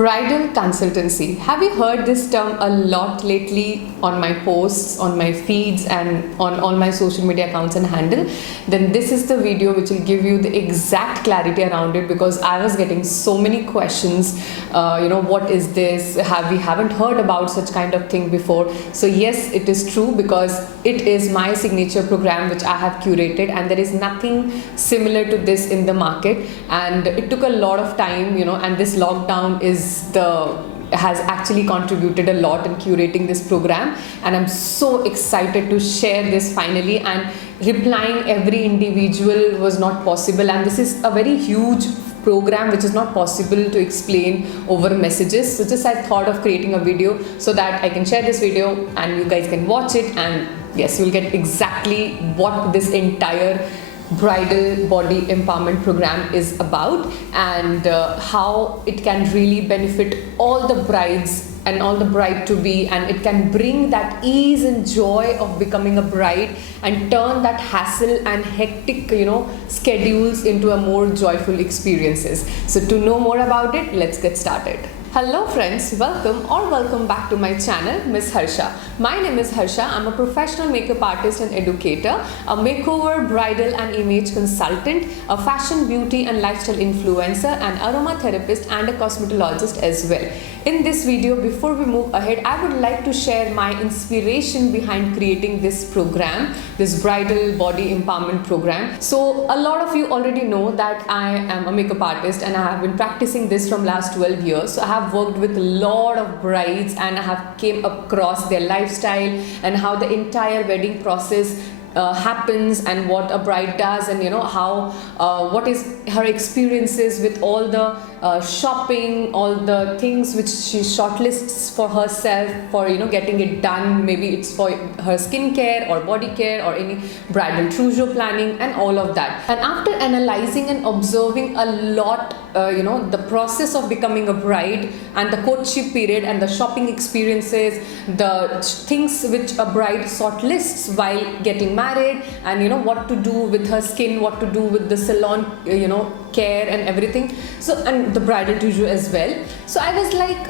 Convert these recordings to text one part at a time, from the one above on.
Bridal consultancy. Have you heard this term a lot lately on my posts, on my feeds, and on all my social media accounts and handle? Then this is the video which will give you the exact clarity around it, because I was getting so many questions. What is this? We haven't heard about such kind of thing before. So yes, it is true, because it is my signature program which I have curated, and there is nothing similar to this in the market. And it took a lot of time, and this lockdown has actually contributed a lot in curating this program, and I'm so excited to share this finally. And replying every individual was not possible, and this is a very huge program which is not possible to explain over messages. So just I thought of creating a video so that I can share this video and you guys can watch it, and yes, you'll get exactly what this entire bridal body empowerment program is about, and how it can really benefit all the brides and all the bride to be, and it can bring that ease and joy of becoming a bride and turn that hassle and hectic schedules into a more joyful experiences. So to know more about it, let's get started. Hello friends, welcome back to my channel, Miss Harsha. My name is Harsha. I'm a professional makeup artist and educator, a makeover, bridal and image consultant, a fashion, beauty and lifestyle influencer, an aromatherapist and a cosmetologist as well. In this video, before we move ahead, I would like to share my inspiration behind creating this program, this bridal body empowerment program. So a lot of you already know that I am a makeup artist and I have been practicing this from last 12 years. So I have worked with a lot of brides, and I have came across their lifestyle and how the entire wedding process happens, and what a bride does, and how what is her experiences with all the shopping, all the things which she shortlists for herself for getting it done. Maybe it's for her skincare or body care or any bridal trousseau planning and all of that. And after analyzing and observing a lot the process of becoming a bride, and the courtship period, and the shopping experiences, the things which a bride shortlists while getting married, and what to do with her skin, what to do with the salon care and everything, so, and the bridal trousseau as well. So I was like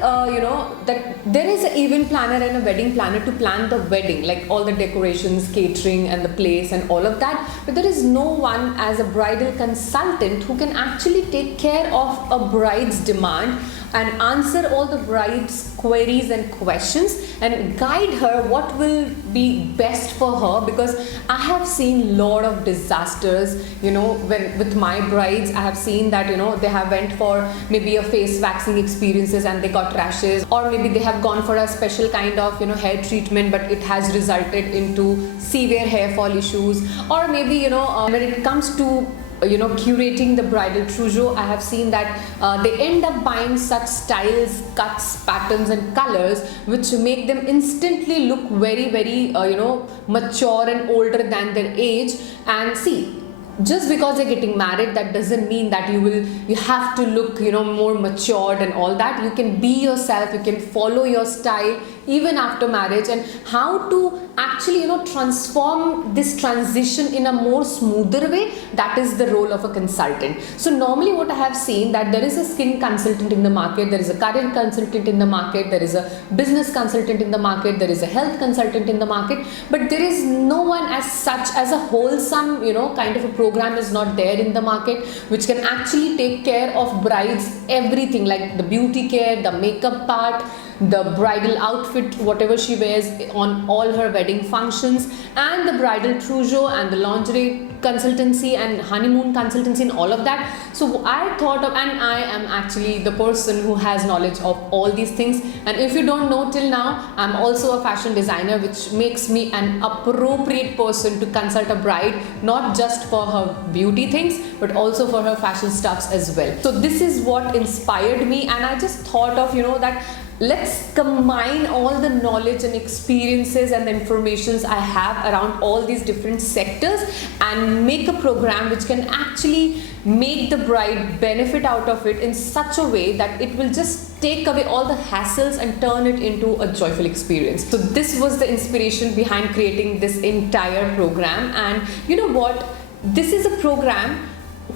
that there is an event planner and a wedding planner to plan the wedding, like all the decorations, catering and the place and all of that, but there is no one as a bridal consultant who can actually take care of a bride's demand and answer all the bride's queries and questions and guide her what will be best for her. Because I have seen lot of disasters when with my brides. I have seen that they have went for maybe a face waxing experiences and they got rashes, or maybe they have gone for a special kind of hair treatment, but it has resulted into severe hair fall issues. Or maybe when it comes to curating the bridal trousseau, I have seen that they end up buying such styles, cuts, patterns and colors which make them instantly look very mature and older than their age. And see, just because you're getting married, that doesn't mean that you have to look more matured and all that. You can be yourself, you can follow your style even after marriage, and how to actually transform this transition in a more smoother way, that is the role of a consultant. So normally what I have seen, that there is a skin consultant in the market, there is a career consultant in the market, there is a business consultant in the market, there is a health consultant in the market, but there is no one as such as a wholesome kind of a program is not there in the market which can actually take care of brides everything, like the beauty care, the makeup part, the bridal outfit, whatever she wears on all her wedding functions, and the bridal trousseau and the lingerie consultancy and honeymoon consultancy and all of that. So I thought of, and I am actually the person who has knowledge of all these things. And if you don't know till now, I'm also a fashion designer, which makes me an appropriate person to consult a bride, not just for her beauty things but also for her fashion stuffs as well. So this is what inspired me, and I just thought of that let's combine all the knowledge and experiences and the informations I have around all these different sectors and make a program which can actually make the bride benefit out of it in such a way that it will just take away all the hassles and turn it into a joyful experience. So this was the inspiration behind creating this entire program. And you know what? This is a program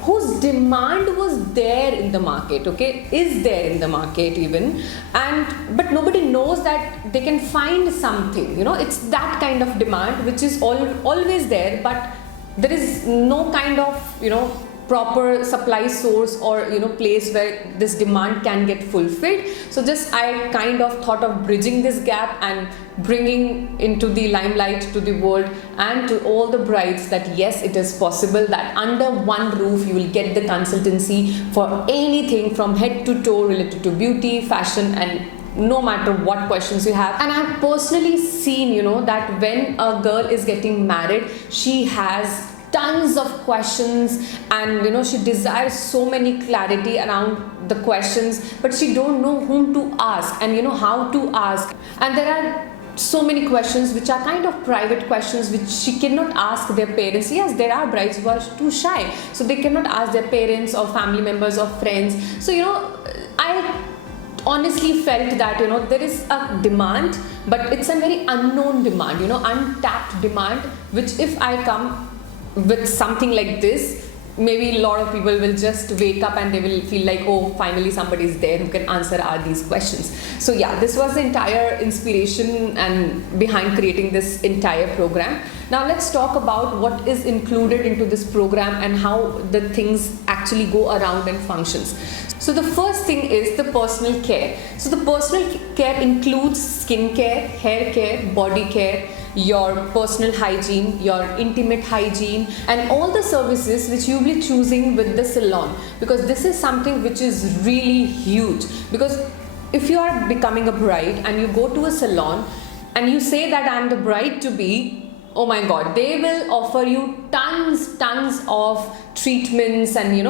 whose demand was there in the market, okay, is there in the market even, and but nobody knows that they can find something, it's that kind of demand which is always there, but there is no kind of proper supply source or place where this demand can get fulfilled. So just I kind of thought of bridging this gap and bringing into the limelight to the world and to all the brides that yes, it is possible that under one roof you will get the consultancy for anything from head to toe related to beauty, fashion, and no matter what questions you have. And I've personally seen that when a girl is getting married, she has tons of questions, and she desires so many clarity around the questions, but she don't know whom to ask and how to ask. And there are so many questions which are kind of private questions which she cannot ask their parents. Yes, there are brides who are too shy, so they cannot ask their parents or family members or friends. So I honestly felt that there is a demand, but it's a very unknown demand, untapped demand, which if I come with something like this, maybe a lot of people will just wake up and they will feel like, oh, finally somebody is there who can answer all these questions. So yeah, this was the entire inspiration and behind creating this entire program. Now let's talk about what is included into this program and how the things actually go around and functions. So the first thing is the personal care. So the personal care includes skin care, hair care, body care, your personal hygiene, your intimate hygiene, and all the services which you'll be choosing with the salon, because this is something which is really huge. Because if you are becoming a bride and you go to a salon and you say that I'm the bride to be, oh my god, they will offer you tons of treatments and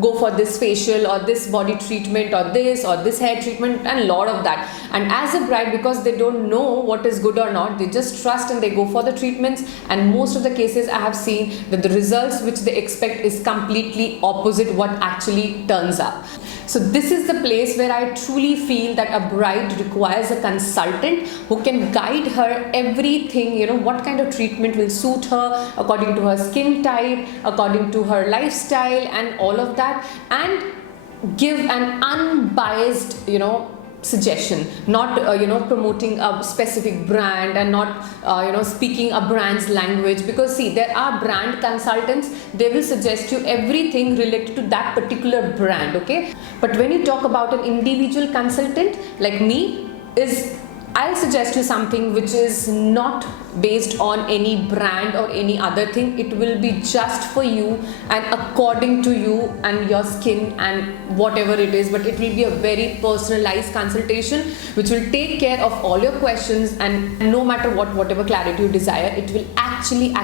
go for this facial or this body treatment or this hair treatment and lot of that. And as a bride, because they don't know what is good or not, they just trust and they go for the treatments, and most of the cases I have seen that the results which they expect is completely opposite what actually turns up. So this is the place where I truly feel that a bride requires a consultant who can guide her everything, what kind of treatment will suit her according to her skin type, according to her lifestyle and all of that, and give an unbiased suggestion, not promoting a specific brand and not speaking a brand's language. Because see, there are brand consultants, they will suggest you everything related to that particular brand, okay? But when you talk about an individual consultant like me, I'll suggest you something which is not based on any brand or any other thing. It will be just for you and according to you and your skin and whatever it is, but it will be a very personalized consultation which will take care of all your questions, and no matter whatever clarity you desire, it will actually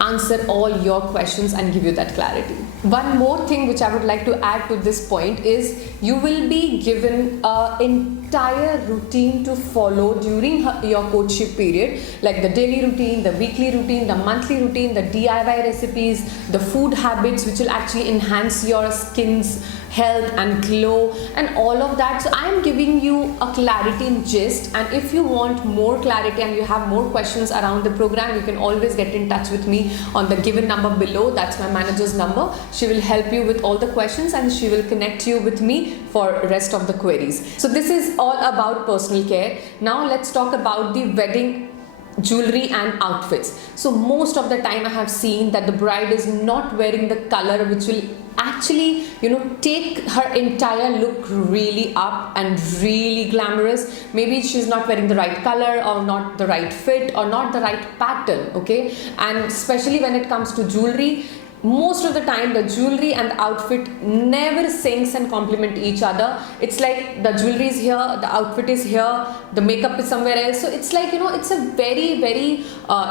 answer all your questions and give you that clarity. One more thing which I would like to add to this point is you will be given an entire routine to follow during your courtship period, like the daily routine, the weekly routine, the monthly routine, the DIY recipes, the food habits which will actually enhance your skin's health and glow and all of that. So I am giving you a clarity in gist, and if you want more clarity and you have more questions around the program, you can always get in touch with me on the given number below. That's my manager's number. She will help you with all the questions and she will connect you with me for rest of the queries. So this is all about personal care. Now let's talk about the wedding jewelry and outfits. So most of the time I have seen that the bride is not wearing the color which will actually take her entire look really up and really glamorous. Maybe she's not wearing the right color or not the right fit or not the right pattern, okay? And especially when it comes to jewelry, most of the time the jewelry and the outfit never syncs and complement each other. It's like the jewelry is here, the outfit is here, the makeup is somewhere else. So it's like it's a very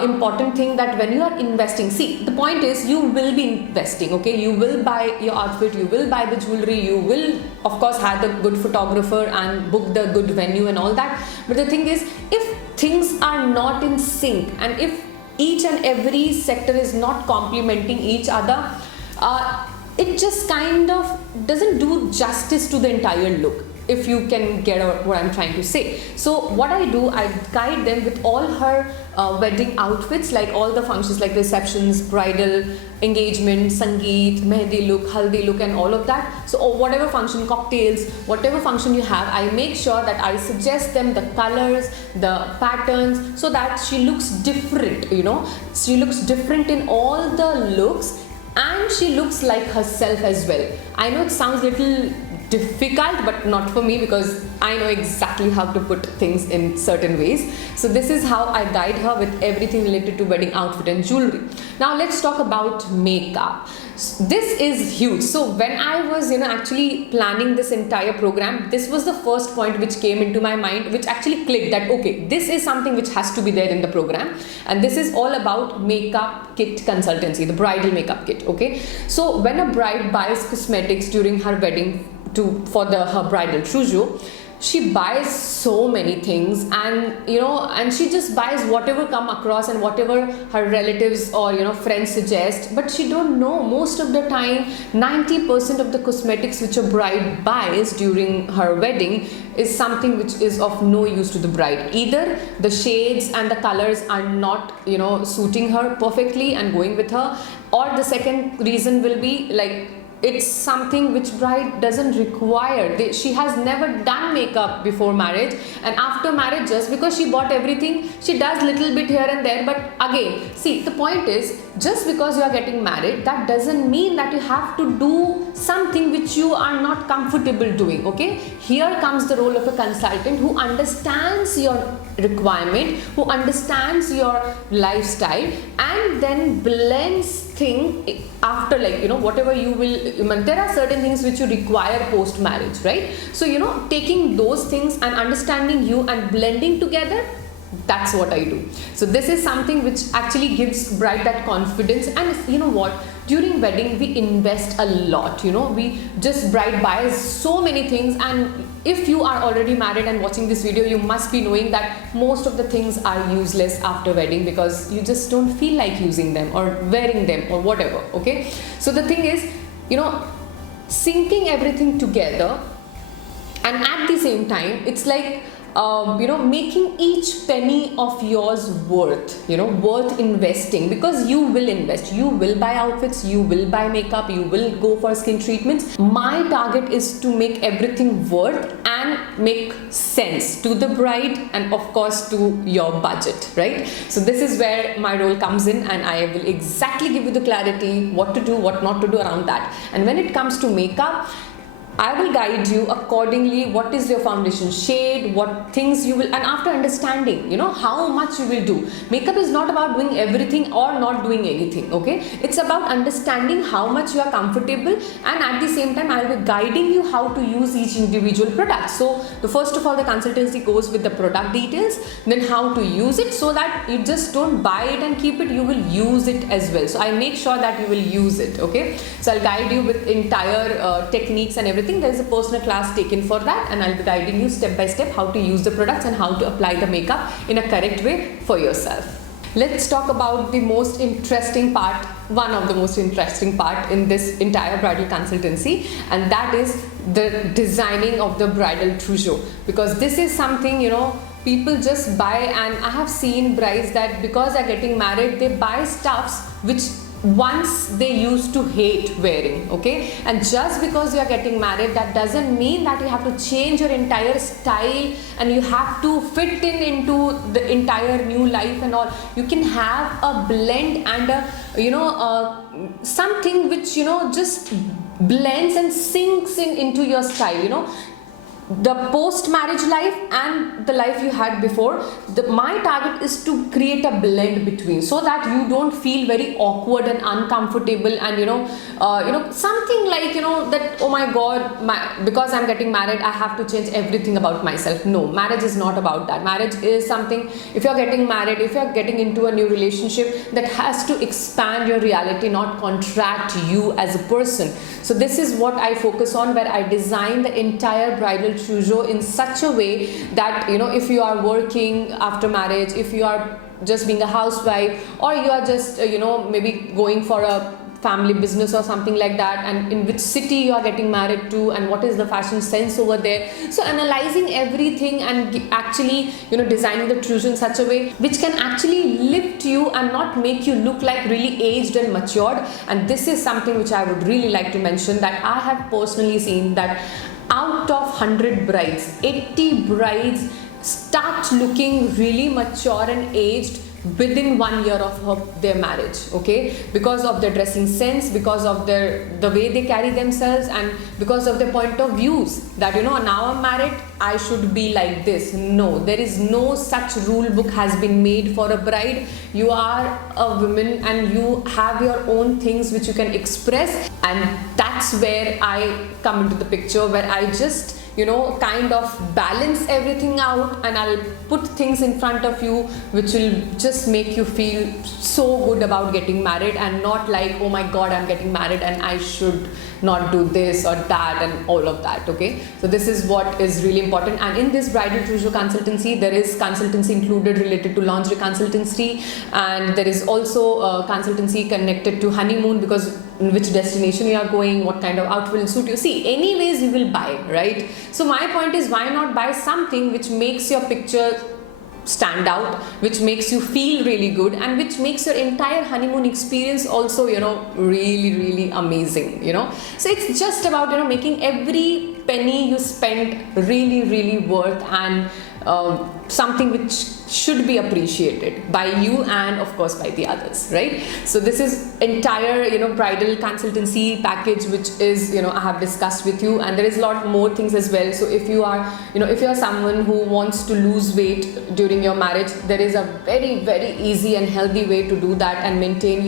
important thing that when you are investing, see, the point is you will be investing, okay? You will buy your outfit, you will buy the jewelry, you will of course have the good photographer and book the good venue and all that. But the thing is, if things are not in sync and if each and every sector is not complementing each other, it just kind of doesn't do justice to the entire look. if you can get what I'm trying to say. So what I do, I guide them with all her wedding outfits, like all the functions like receptions, bridal, engagement, sangeet, mehndi look, haldi look, and all of that. So whatever function, cocktails, whatever function you have, I make sure that I suggest them the colors, the patterns, so that she looks different, you know. She looks different in all the looks, and she looks like herself as well. I know it sounds little difficult, but not for me, because I know exactly how to put things in certain ways. So this is how I guide her with everything related to wedding outfit and jewelry. Now let's talk about makeup. This is huge. So when I was actually planning this entire program, this was the first point which came into my mind, which actually clicked that okay, this is something which has to be there in the program, and this is all about makeup kit consultancy, the bridal makeup kit. Okay, so when a bride buys cosmetics during her wedding for her bridal trousseau, she buys so many things, and she just buys whatever come across and whatever her relatives or friends suggest. But she don't know, most of the time 90% of the cosmetics which a bride buys during her wedding is something which is of no use to the bride. Either the shades and the colors are not suiting her perfectly and going with her, or the second reason will be like it's something which bride doesn't require. She has never done makeup before marriage, and after marriage, just because she bought everything, she does little bit here and there. But again, see, the point is, just because you are getting married, that doesn't mean that you have to do something which you are not comfortable doing. Okay, here comes the role of a consultant who understands your requirement, who understands your lifestyle, and then blends thing after, whatever you will. There are certain things which you require post marriage, right? So taking those things and understanding you and blending together, that's what I do. So this is something which actually gives bride that confidence. And you know what, during wedding we invest a lot. Bride buys so many things, and if you are already married and watching this video, you must be knowing that most of the things are useless after wedding, because you just don't feel like using them or wearing them or whatever. Okay, so the thing is, syncing everything together, and at the same time it's like making each penny of yours worth investing, because you will invest, you will buy outfits, you will buy makeup, you will go for skin treatments. My target is to make everything worth and make sense to the bride, and of course to your budget, right? So this is where my role comes in, and I will exactly give you the clarity what to do, what not to do around that. And when it comes to makeup, I will guide you accordingly. What is your foundation shade, what things you will, and after understanding how much you will do. Makeup is not about doing everything or not doing anything. Okay, it's about understanding how much you are comfortable, and at the same time I will be guiding you how to use each individual product. So the first of all, the consultancy goes with the product details, then how to use it, so that you just don't buy it and keep it, you will use it as well. So I make sure that you will use it. Okay, so I'll guide you with entire techniques and everything. There is a personal class taken for that, and I'll be guiding you step by step how to use the products and how to apply the makeup in a correct way for yourself. Let's talk about the most interesting part, one of the most interesting part in this entire bridal consultancy, and that is the designing of the bridal trousseau. Because this is something people just buy, and I have seen brides that because they're getting married, they buy stuffs which once they used to hate wearing. Okay, and just because you are getting married, that doesn't mean that you have to change your entire style and you have to fit into the entire new life and all. You can have a blend and something which just blends and sinks into your style. The post-marriage life and the life you had before. My target is to create a blend between, so that you don't feel very awkward and uncomfortable, and something like that, oh my god, because I'm getting married, I have to change everything about myself. No, marriage is not about that. Marriage is something, if you're getting married, if you're getting into a new relationship, that has to expand your reality, not contract you as a person. So this is what I focus on, where I design the entire bridal trousseau in such a way that if you are working after marriage, if you are just being a housewife, or you are just maybe going for a family business or something like that, and in which city you are getting married to, and what is the fashion sense over there. So analyzing everything and actually, you know, designing the trousseau in such a way which can actually lift you and not make you look like really aged and matured. And this is something which I would really like to mention, that I have personally seen that out of 100 brides, 80 brides start looking really mature and aged within 1 year of their marriage, okay, because of their dressing sense, because of the way they carry themselves, and because of their point of views, that, you know, now I'm married, I should be like this. No, there is no such rule book has been made for a bride. You are a woman and you have your own things which you can express, and that's where I come into the picture, where I just, you know, kind of balance everything out, and I'll put things in front of you which will just make you feel so good about getting married, and not like, oh my god, I'm getting married and I should not do this or that and all of that, okay. So this is what is really important. And in this bridal trousseau consultancy, there is consultancy included related to lingerie consultancy, and there is also consultancy connected to honeymoon, because in which destination you are going, what kind of outfit will suit you. See, anyways you will buy, right? So my point is, why not buy something which makes your picture stand out, which makes you feel really good, and which makes your entire honeymoon experience also, you know, really amazing, you know. So it's just about, you know, making every penny you spend really worth, and something which should be appreciated by you and of course by the others, right? So this is entire, you know, bridal consultancy package which is, you know, I have discussed with you, and there is a lot more things as well. So if you are, you know, if you are someone who wants to lose weight during your marriage, there is a very easy and healthy way to do that and maintain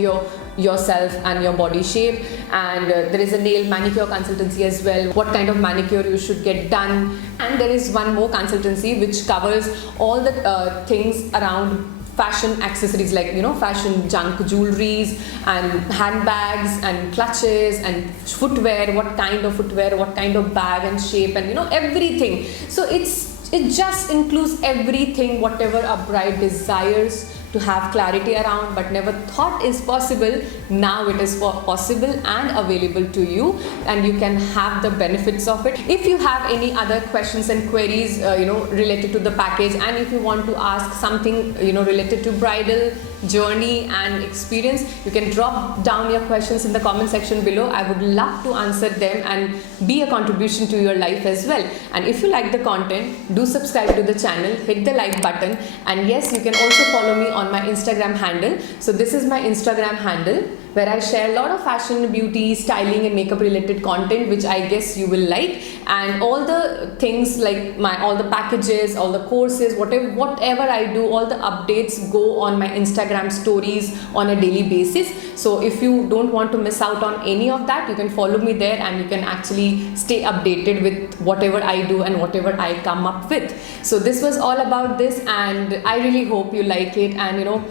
yourself and your body shape. And there is a nail manicure consultancy as well, what kind of manicure you should get done. And there is one more consultancy which covers all the things around fashion accessories, like, you know, fashion junk jewelries and handbags and clutches and footwear, what kind of footwear, what kind of bag and shape, and, you know, everything. So it just includes everything whatever a bride desires to have clarity around but never thought is possible. Now it is possible and available to you, and you can have the benefits of it. If you have any other questions and queries, you know, related to the package, and if you want to ask something, you know, related to bridal journey and experience, you can drop down your questions in the comment section below. I would love to answer them and be a contribution to your life as well. And if you like the content, do subscribe to the channel, hit the like button, and yes, you can also follow me on my Instagram handle. So this is my Instagram handle, where I share a lot of fashion, beauty, styling and makeup related content, which I guess you will like. And all the things like all the packages, all the courses, whatever I do, all the updates go on my Instagram stories on a daily basis. So if you don't want to miss out on any of that, you can follow me there, and you can actually stay updated with whatever I do and whatever I come up with. So this was all about this, and I really hope you like it. And, you know,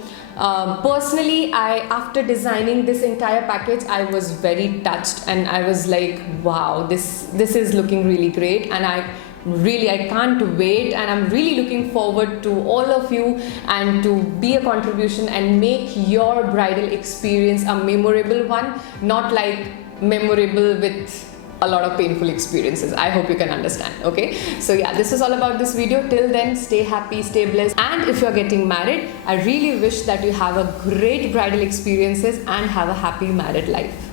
personally, after designing this entire package, I was very touched, and I was like, wow, this is looking really great, and I can't wait, and I'm really looking forward to all of you and to be a contribution and make your bridal experience a memorable one, not like memorable with a lot of painful experiences. I hope you can understand, okay? So yeah, this is all about this video. Till then, stay happy, stay blessed, and if you're getting married, I really wish that you have a great bridal experiences and have a happy married life.